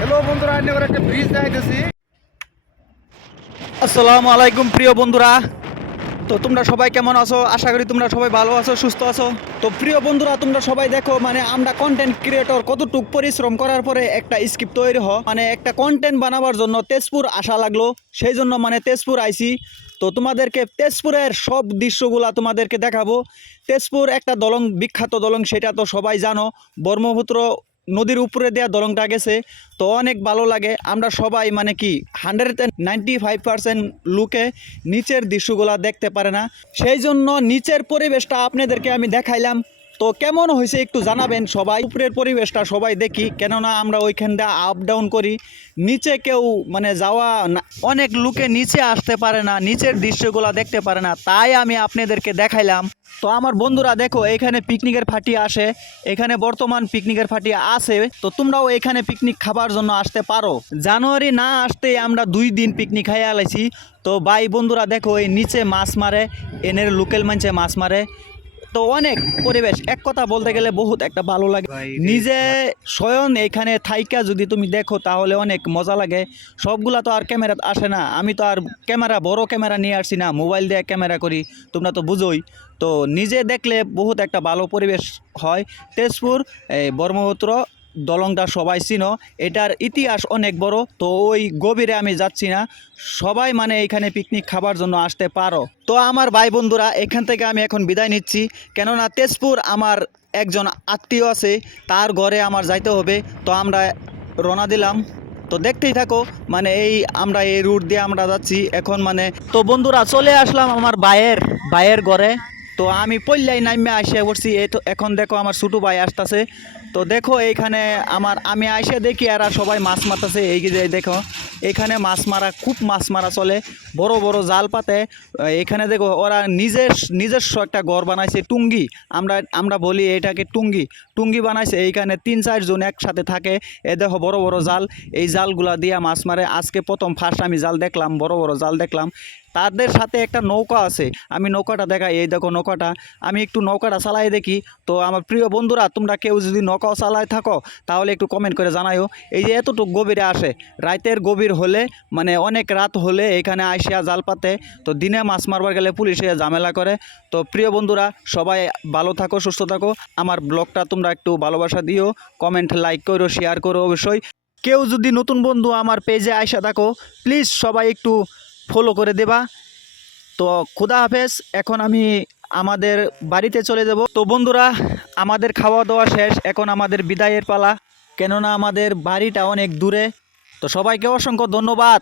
Hello বন্ধুরা আমি একটা ব্রিজ দেখাইতেছি। আসসালামু আলাইকুম, প্রিয় বন্ধুরা। তো তোমরা সবাই কেমন আছো? আশা করি তোমরা সবাই ভালো আছো, সুস্থ আছো। তো প্রিয় বন্ধুরা, তোমরা সবাই দেখো মানে আমরা কন্টেন্ট ক্রিয়েটর কতটুক পরিশ্রম করার পরে একটা স্ক্রিপ্ট তৈরি হ। মানে একটা কন্টেন্ট বানাবার জন্য তেজপুর আসা লাগল। সেই জন্য মানে তেজপুর আইসি তো তোমাদেরকে তেজপুরের সব দৃশ্যগুলা তোমাদেরকে দেখাবো। তেজপুর একটা দলং, বিখ্যাত দলং, সেটা তো সবাই জানো। ব্রহ্মপুত্র নদীর উপরে দেওয়া দলংটা গেছে, তো অনেক ভালো লাগে। আমরা সবাই মানে কি হান্ড্রেড নাইনটি ফাইভ পার্সেন্ট লুকে নিচের দৃশ্যগুলা দেখতে পারে না। সেই জন্য নিচের পরিবেশটা আপনাদেরকে আমি দেখাইলাম। তো কেমন হয়েছে একটু জানাবেন সবাই। উপরের পরিবেশটা সবাই দেখি, কেননা আমরা ওইখান দিয়ে আপ ডাউন করি। নিচে কেউ মানে যাওয়া অনেক লোকে নিচে আসতে পারে না, নিচের দৃশ্যগুলা দেখতে পারে না, তাই আমি আপনাদেরকে দেখাইলাম। তো আমার বন্ধুরা দেখো, এখানে পিকনিকের ফাটি আসে, এখানে বর্তমান পিকনিকের ফাটি আছে, তো তোমরাও এখানে পিকনিক খাবার জন্য আসতে পারো। জানুয়ারি না আসতে আমরা দুই দিন পিকনিক খাইয়া আলাইছি। তো ভাই বন্ধুরা দেখো, এই নিচে মাছ মারে, এনের লোকেল মানছে মাছ মারে। তো অনেক পরিবেশ। এক কথা বলতে গেলে বহুত একটা ভালো লাগে। নিজে স্বয়ং এখানে থাইকা যদি তুমি দেখো তাহলে অনেক মজা লাগে। সবগুলা তো আর ক্যামেরা আসে না। আমি তো আর ক্যামেরা বড় ক্যামেরা নিয়ে আসছি না। মোবাইল দিয়ে ক্যামেরা করি তোমরা তো বুঝোই। তো নিজে দেখলে বহুত একটা ভালো পরিবেশ হয়। তেজপুর এই ব্রহ্মপুত্র দলংটা সবাই চিনো, এটার ইতিহাস অনেক বড়, তো ওই গভীরে আমি যাচ্ছি না। সবাই মানে এখানে পিকনিক খাবার জন্য আসতে পারো। তো আমার ভাই বন্ধুরা, এখান থেকে আমি এখন বিদায় নিচ্ছি। কেননা তেজপুর আমার একজন আত্মীয় আছে, তার ঘরে আমার যাইতে হবে। তো আমরা রওনা দিলাম। তো দেখতেই থাকো মানে এই আমরা এই রুট দিয়ে আমরা যাচ্ছি। এখন মানে তো বন্ধুরা চলে আসলাম আমার ভাইয়ের ভাইয়ের ঘরে। তো আমি পল্লাই নামে আসে পড়ছি। এই তো এখন দেখো আমার ছোটো ভাই আসতেছে। তো দেখো এইখানে আমার, আমি আইসে দেখি এরা সবাই মাছ মারতেছে। এই দেখো, এখানে মাছ মারা, খুব মাছ মারা চলে। বড় বড় জাল পাতে। এখানে দেখো ওরা নিজের, নিজস্ব একটা ঘর বানাইছে, টুঙ্গি। আমরা আমরা বলি এটাকে টুঙ্গি। টুঙ্গি বানাইছে, এইখানে তিন চারজন একসাথে থাকে। এ দেখো বড় বড় জাল। এই জালগুলা দিয়ে মাছ মারে। আজকে প্রথম ফার্স্ট আমি জাল দেখলাম, বড় বড় জাল দেখলাম। তাদের সাথে একটা নৌকা আছে। আমি নৌকাটা দেখাই, এই দেখো নৌকাটা। আমি একটু নৌকাটা চালাই দেখি। তো আমার প্রিয় বন্ধুরা, তোমরা কেউ যদি নৌকাও চালায় থাকো, তাহলে একটু কমেন্ট করে জানাইও। এই যে এতটুকু গভীরে আসে রাতের গভীর হলে মানে অনেক রাত হলে এখানে আইসিয়া জাল পাতে। তো দিনে মাছ মারবার গেলে পুলিশে ঝামেলা করে। তো প্রিয় বন্ধুরা, সবাই ভালো থাকো, সুস্থ থাকো। আমার ব্লগটা তোমরা একটু ভালোবাসা দিও। কমেন্ট লাইক করো শেয়ার করো অবশ্যই। কেউ যদি নতুন বন্ধু আমার পেজে আইসা থাকো প্লিজ সবাই একটু ফলো করে দেবা। তো খুদা হাফেজ, এখন আমি আমাদের বাড়িতে চলে যাব। তো বন্ধুরা, আমাদের খাওয়া দাওয়া শেষ, এখন আমাদের বিদায়ের পালা। কেননা আমাদের বাড়িটা অনেক দূরে। তো সবাইকে অসংখ্য ধন্যবাদ।